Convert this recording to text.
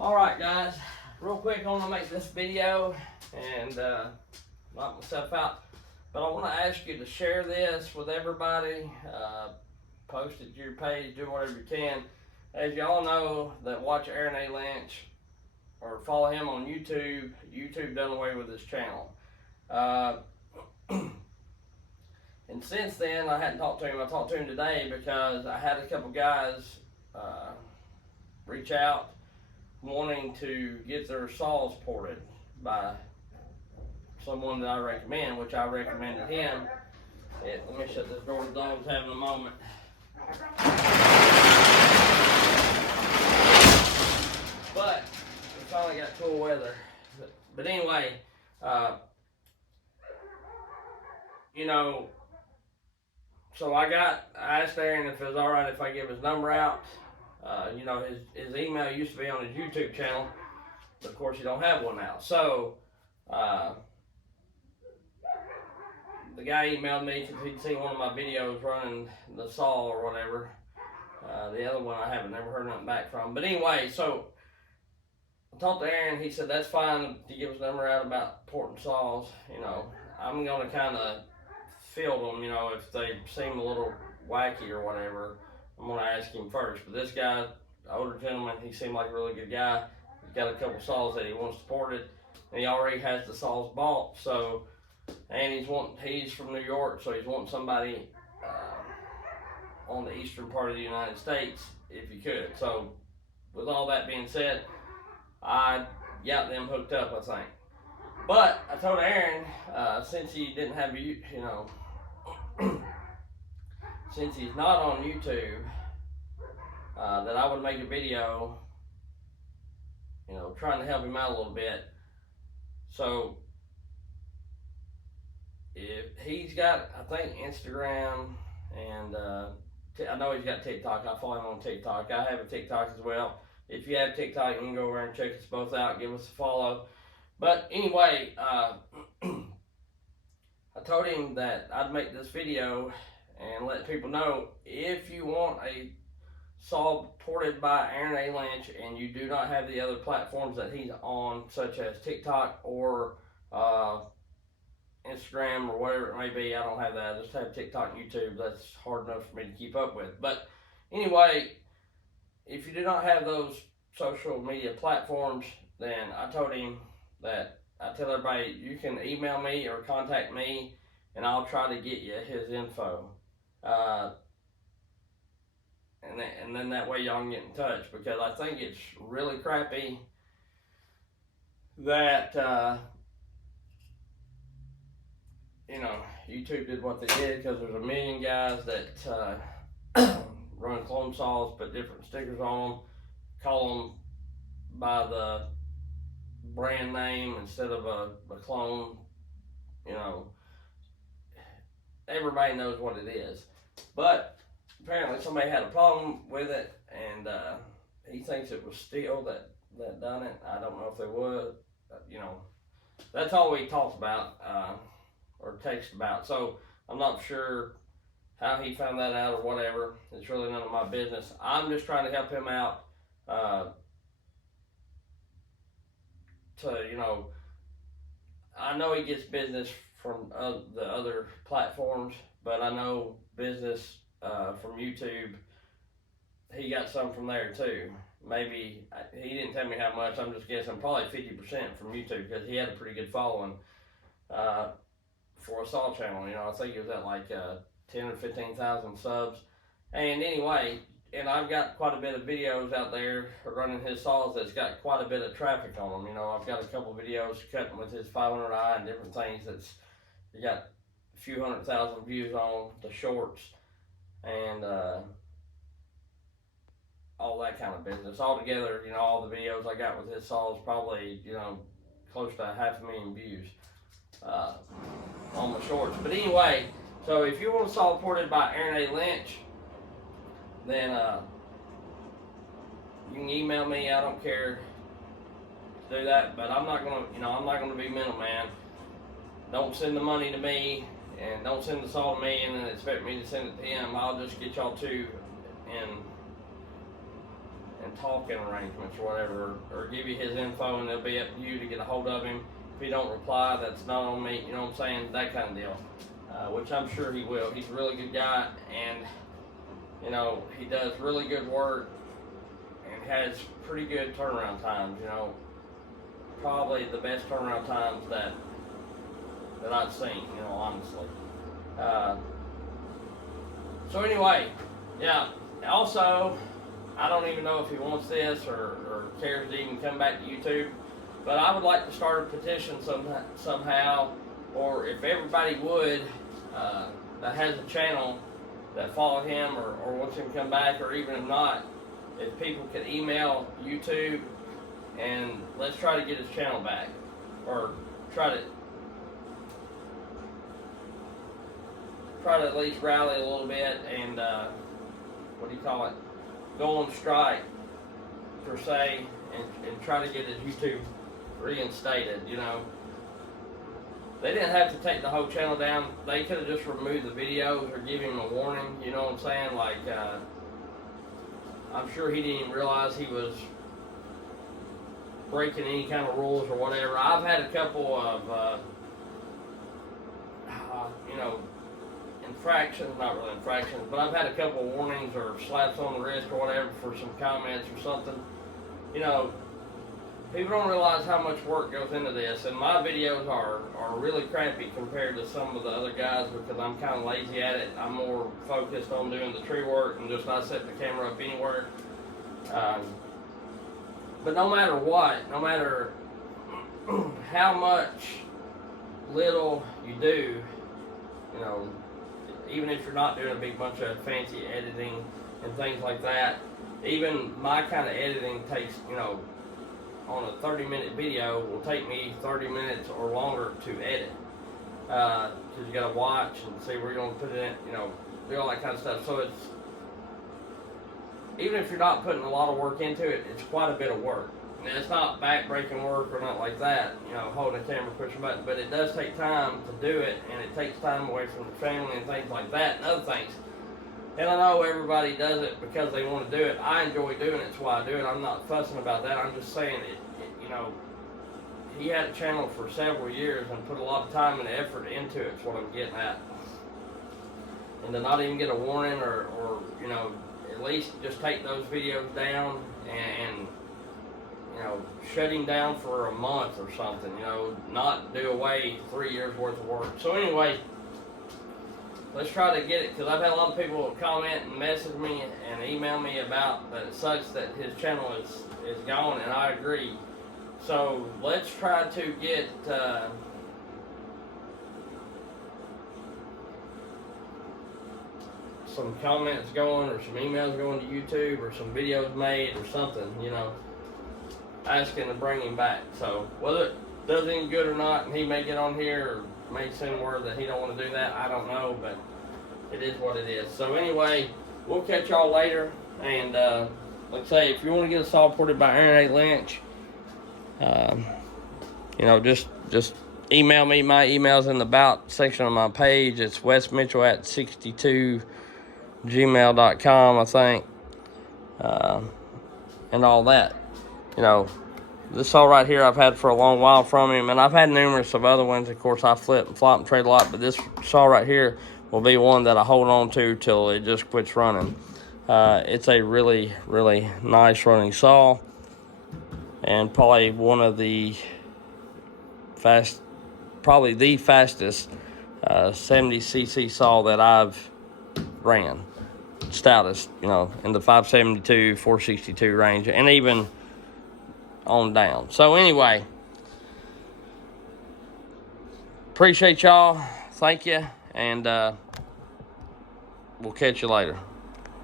Alright guys, real quick I want to make this video and knock myself out, but I want to ask you to share this with everybody, post it to your page, do whatever you can. As y'all know that watch Aaron A. Lynch or follow him on YouTube, YouTube done away with his channel. And since then I hadn't talked to him. I talked to him today because I had a couple guys reach out wanting to get their saws ported by someone that I recommend, which I recommended him. Let me shut this door, the dog's having a moment. But we finally got cool weather. But anyway, you know, so I asked Aaron if it was alright if I give his number out. You know, his email used to be on his YouTube channel, but of course he don't have one now. So, the guy emailed me because he'd seen one of my videos running the saw or whatever. The other one I haven't never heard nothing back from. But anyway, so I talked to Aaron. He said that's fine to give his number out about porting saws. You know, I'm going to kind of field them, you know, if they seem a little wacky or whatever. I'm going to ask him first. But this guy, older gentleman, he seemed like a really good guy. He's got a couple saws that he wants ported, and he already has the saws bought. So, and he's from New York, so he's wanting somebody on the eastern part of the United States, if you could. So, with all that being said, I got them hooked up, I think. But I told Aaron, since he didn't have since he's not on YouTube, that I would make a video, you know, trying to help him out a little bit. So, if he's got, I think, Instagram, and I know he's got TikTok. I follow him on TikTok. I have a TikTok as well. If you have TikTok, you can go over and check us both out. Give us a follow. But anyway, I told him that I'd make this video and let people know, if you want a saw ported by Aaron A. Lynch and you do not have the other platforms that he's on, such as TikTok or Instagram or whatever it may be. I don't have that. I just have TikTok and YouTube. That's hard enough for me to keep up with. But anyway, if you do not have those social media platforms, then I told him that I tell everybody you can email me or contact me, and I'll try to get you his info. And then that way y'all can get in touch, because I think it's really crappy that you know, YouTube did what they did, because there's a million guys that run clone saws, put different stickers on them, call them by the brand name instead of a clone. You know, everybody knows what it is. But apparently somebody had a problem with it, and he thinks it was steel that done it. I don't know if they would. You know, that's all we talked about or text about. So I'm not sure how he found that out or whatever. It's really none of my business. I'm just trying to help him out to, you know, I know he gets business from the other platforms, but I know business from YouTube, he got some from there too. Maybe, he didn't tell me how much, I'm just guessing probably 50% from YouTube, because he had a pretty good following for a saw channel. You know, I think it was at like 10 or 15,000 subs. And anyway, and I've got quite a bit of videos out there running his saws that's got quite a bit of traffic on them. You know, I've got a couple videos cutting with his 500i and different things that's got a few 100,000 views on the shorts, and all that kind of business. Altogether, you know, all the videos I got with his saws, probably, you know, close to 500,000 views on the shorts. But anyway, so if you want a saw ported by Aaron A. Lynch, then you can email me. I don't care to do that, but I'm not gonna, you know, I'm not gonna be middleman. Don't send the money to me, and don't send the saw to me and then expect me to send it to him. I'll just get y'all two and and talking arrangements or whatever, or give you his info, and it'll be up to you to get a hold of him. If he don't reply, that's not on me, you know what I'm saying, that kind of deal, which I'm sure he will. He's a really good guy, and you know, he does really good work and has pretty good turnaround times, you know, probably the best turnaround times that I've seen, you know, honestly. So anyway, yeah, also, I don't even know if he wants this or cares to even come back to YouTube, but I would like to start a petition somehow, or if everybody would, that has a channel that follow him or wants him to come back, or even if not, if people could email YouTube and let's try to get his channel back, or try to at least rally a little bit and go on strike per se, and try to get his YouTube reinstated. You know, they didn't have to take the whole channel down. They could have just removed the videos or give him a warning. You know what I'm saying? Like, I'm sure he didn't even realize he was breaking any kind of rules or whatever. I've had a couple of, you know, infractions, not really infractions, but I've had a couple of warnings or slaps on the wrist or whatever for some comments or something. You know, people don't realize how much work goes into this, and my videos are really crappy compared to some of the other guys because I'm kind of lazy at it. I'm more focused on doing the tree work and just not setting the camera up anywhere. But no matter what, no matter how much little you do, you know, even if you're not doing a big bunch of fancy editing and things like that, even my kind of editing takes, you know, on a 30-minute video will take me 30 minutes or longer to edit, because you got to watch and see where you're going to put it in, you know, do all that kind of stuff. So it's, even if you're not putting a lot of work into it, it's quite a bit of work. And it's not back-breaking work or not like that, you know, holding a camera, pushing a button, but it does take time to do it, and it takes time away from the family and things like that and other things. And I know everybody does it because they want to do it. I enjoy doing it, it's why I do it. I'm not fussing about that. I'm just saying it, you know, he had a channel for several years and put a lot of time and effort into it, is what I'm getting at. And to not even get a warning or you know, at least just take those videos down and you know, shut him down for a month or something, you know, not do away 3 years worth of work. So anyway, let's try to get it, because I've had a lot of people comment and message me and email me about that it sucks that his channel is gone, and I agree. So let's try to get some comments going, or some emails going to YouTube, or some videos made or something, you know, asking to bring him back. So whether it does any good or not, and he may get on here or may send word that he don't want to do that, I don't know, but it is what it is. So anyway, we'll catch y'all later, and like I say, if you want to get us all supported by Aaron Lynch, you know, just email me. My email's in the about section of my page. It's westmitchell@62gmail.com, I think, and all that. You know, this saw right here I've had for a long while from him, and I've had numerous of other ones. Of course, I flip and flop and trade a lot, but this saw right here will be one that I hold on to till it just quits running. It's a really, really nice running saw, and probably one of the probably the fastest 70cc saw that I've ran. Stoutest, you know, in the 572, 462 range, and even on down. So anyway, appreciate y'all. Thank you, and we'll catch you later.